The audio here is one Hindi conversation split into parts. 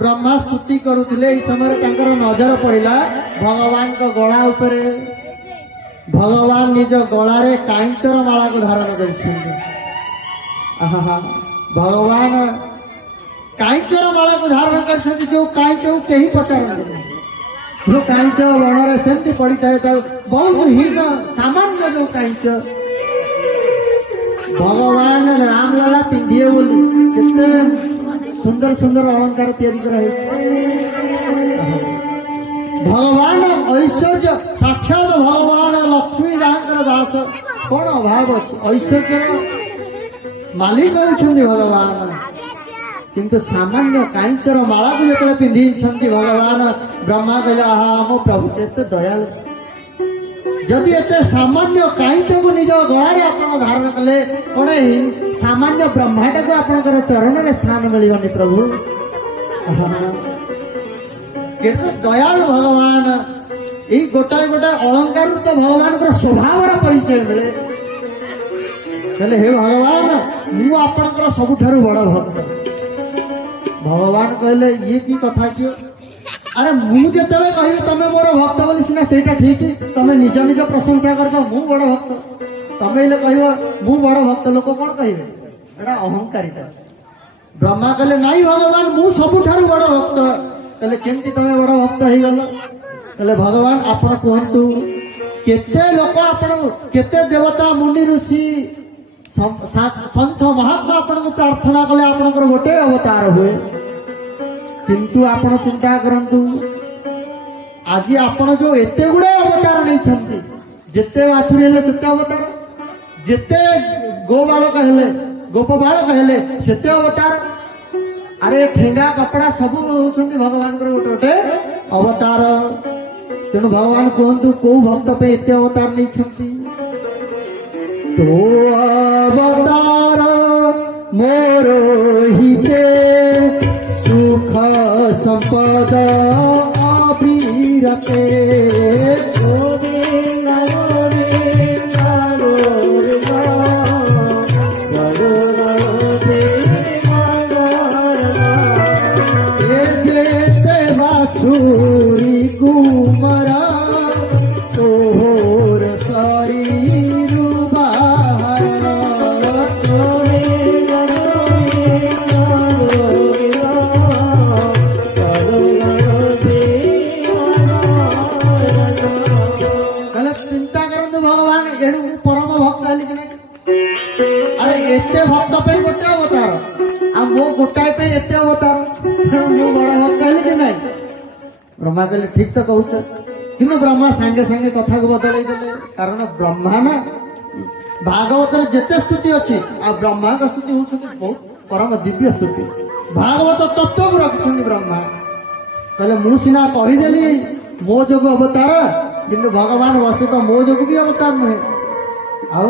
ब्रह्मा स्तुति करुले समय नजर पड़ा भगवान को गला उपर भगवान निज गलारे कांचर माला को धारण कर भगवान कांचर माला को धारण कर जो कांच कहीं पचार जो कांच वण सेमती पड़ी था बहुत हीन सामान्य जो कांच भगवान रामलला पिंधे बोली केते सुंदर सुंदर अलंकार तैयारी करा भगवान ऐश्वर्य साक्षात भगवान लक्ष्मी जहाँ दास कौन अभाव अच्छे ऐश्वर्य मालिक होती भगवान किंतु सामान्य कांचर माला को जो पिंधि भगवान ब्रह्मा कहले आहा मो प्रभु केते दयालु जदि एते सामान्य कांच को निज गलारे आपण धारण कले कौन सामान्य ब्रह्मांड को आपणकर चरण में स्थान मिलबनी प्रभु केते दयालु भगवान यही गोटाए गोटाए अलंकार तो भगवान को स्वभाव परिचय मिले कहले हे भगवान मु आपणकर सबुठारु बड़ भक्त भगवान कहले ये की कथा क्यों अरे मुझे कह तमें मोर भक्त बोली सीना से ठीक तमें निज निज प्रशंसा कर मु बड़ भक्त तमें कह मु बड़ भक्त लोक कौन कहे एटा अहंकारिता ब्रह्मा कहले नाई भगवान मु सबुठारु बड़ भक्त कहले केमती तमें बड़ भक्त हो गल कहले भगवान आपण कहतु केते लोक आपण केते देवता मुनि ऋषि संत महात्मा आपण को प्रार्थना कले आपणकर गोटे अवतार हुए किंतु आपण चिंता करंतु आज आपण जो एते गुडे अवतार नहीं जेते बाछुरी हेले सेते अवतार जेते गोबालक हेले गोप बालक हेले सेते अवतार अरे ठेंगा कपड़ा सब होउछन्ति भगवान को गोटे गोटे अवतार तेणु भगवान कहतु को भक्त पे एते अवतार नहीं तो अवतार मोर हिते सुख संपद अभिरते बाछुरी कुमरा तोहर शरीर चिंता करते भगवान एणु परम भक्त हली कि अरे एते भक्त पे गोटे अवतार आ मो गोटाए पे एते अवतार मु बड़ भक्त हली कि नहीं ब्रह्मा कहले ठीक तो कहूच कि ब्रह्मा सांगे सांगे कथा को बदल कारण ब्रह्मा ना भागवत जिते स्तुति अच्छी आ ब्रह्मा का स्तुति होती बहुत परम दिव्य स्तुति भागवत तत्व को रखिंट ब्रह्मा कहले मु सीना कहीदेली मो जोग अवतार किंतु भगवान वस्तुत मो जोग भी अवतार नुहे आउ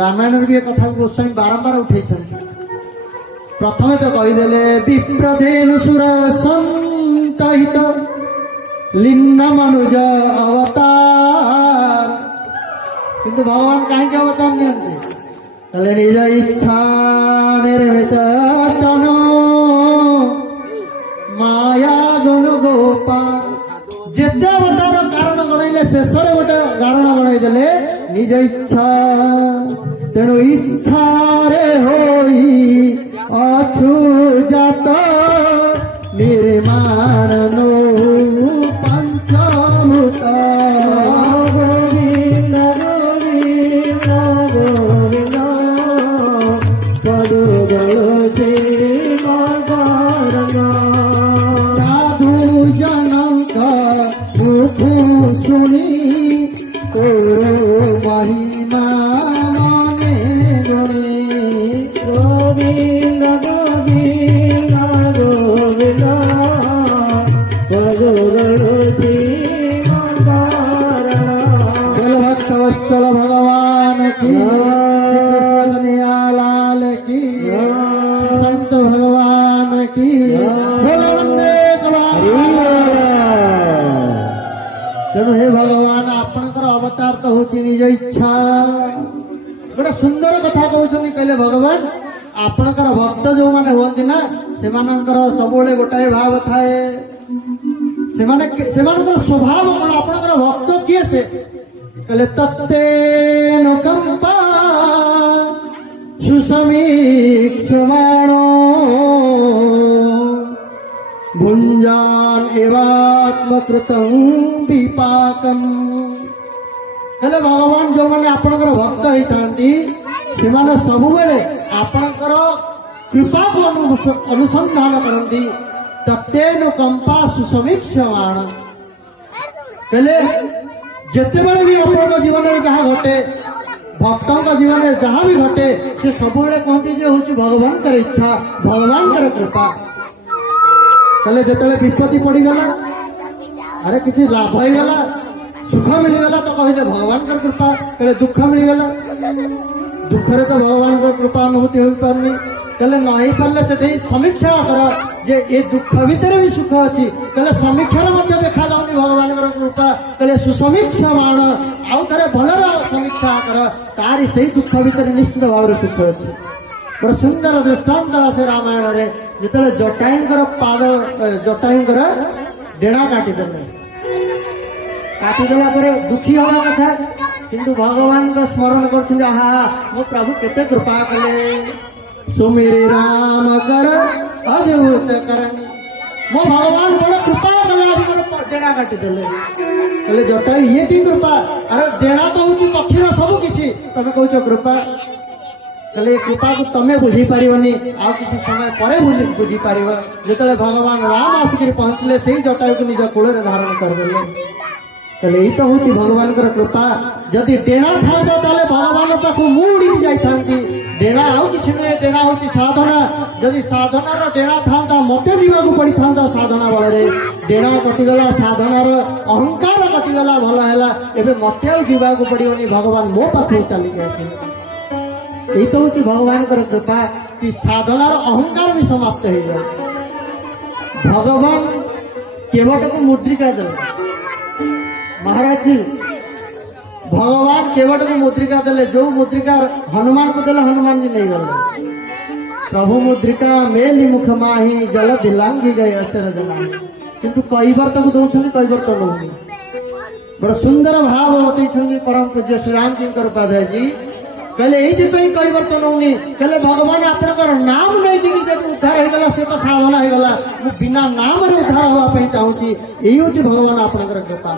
रामायण भी कथा गोस्वामी बारंबार उठे प्रथम तो कहीदेले विप्रधेनु सुर संतहित लिन्न मनुज अवतार किंतु भगवान कहीं अवतार नहीं निज इच्छा निर्मित तनु माया गुण गोपाल जेते अवतार कारण गणइले शेष गोटे कारण गणइदेले निज इच्छा तेणु इच्छा रे होई अछु जात निर्माण नो पंचभूत साधु जनक शुणी महिमा मने गुणी भक्तवत्सल भगवान की लाल की संत भगवान की तेणु हे भगवान भगवान आपणकर अवतार तो होची निज इच्छा गोटे सुंदर कथा कहते कहले भगवान आपणकर भक्त जो माने हुअंती ना सेमानकर सबुबले गोटाए भाव थाए सेमानकर स्वभाव कौन आपणकर भक्त किए से कहले तत्तेन कंपा सुसमीक्षमाणो भुंजान एवात्मकृतं विपाकम् हेले भगवान जो मैंने आपणकर भक्त होता से सबुबले आपणकर कृपा को अनुसंधान करती तत्तेन कंपा सुसमीक्षमाण कहले जिते बड़े भी आप जीवन में जहाँ घटे भक्तों जीवन में जहाँ भी घटे से सबुबले कहती जे हूँ भगवान कर इच्छा भगवान कर कृपा कहले जिते विपत्ति पड़गला अरे किसी लाभ होगला सुख मिलगला तो कहले भगवान कर कृपा कहले दुख मिलगला दुखरे तो भगवान को कृपा अनुभूति हो पारनी कहले नहीं पारे से समीक्षा कर जे ये दुख भितर भी सुख अच्छी कहले समीक्षा देखा जाऊनी भगवान कृपा कहले सुसमीक्षा मान आउ थे भलर समीक्षा कर तारी से दुख भितर निश्चित भाव सुख अच्छी बड़ा सुंदर दृष्टांत आसे रामायण रे जिते जटायुंकर पाद जटायुंकर डेणा काटिदेले काटिदेला दुखी हवा कथा किंतु भगवान का स्मरण कर मो प्रभु केते कृपा कले सुमेरे राम कर अद्भुत करनी मो भगवान बड़ा कृपा कले आज मोर डेणा काटिदेले कहले जटायु ये की कृपा अरे डेणा तो हूँ पक्षीर सब किछि तमे कहूछ कृपा कहले कृपा को तमे बुझी पारिबनी आ किछि समय परे बुझी पारिब जेतले भगवान राम आसिक पहुंचले से जटायु को निज कूल रे धारण करदेले कहले यही तो हूँ भगवान कृपा जदि डेणा था भगवान पाख मुड़ी जाती डेणा आउ कि डेणा हूँ साधना जदि साधनार डेणा था मत जीवा पड़ी था साधना बल डेणा कटिगला साधनार अहंकार कटिगला भल है एवं मत जीवा पड़ोनी भगवान मो पाख चलिक आस यही तो हूँ भगवान कृपा कि साधनार अहंकार भी समाप्त हो जाए भगवान केवट को मुद्रिका देवे महाराज जी भगवान केवट को मुद्रिका देले जो मुद्रिका हनुमान को देले हनुमान जी नहीं गले प्रभु मुद्रिका मेली मुख माही जल दिलांगी गए अचर जना किंतु कई बार तक दौरान कई बार तो नौनी बड़ा सुंदर भाव होते परम पूज्य श्री राम जी उपाध्याय जी कहले ये कई बार तो नौनी कहले भगवान आपनकर नाम नहीं जब उद्धार होगला से तो साधना होगला बिना नाम रे उद्धार होगा चाहूँगी यही हूँ भगवान आपनकर कृपा।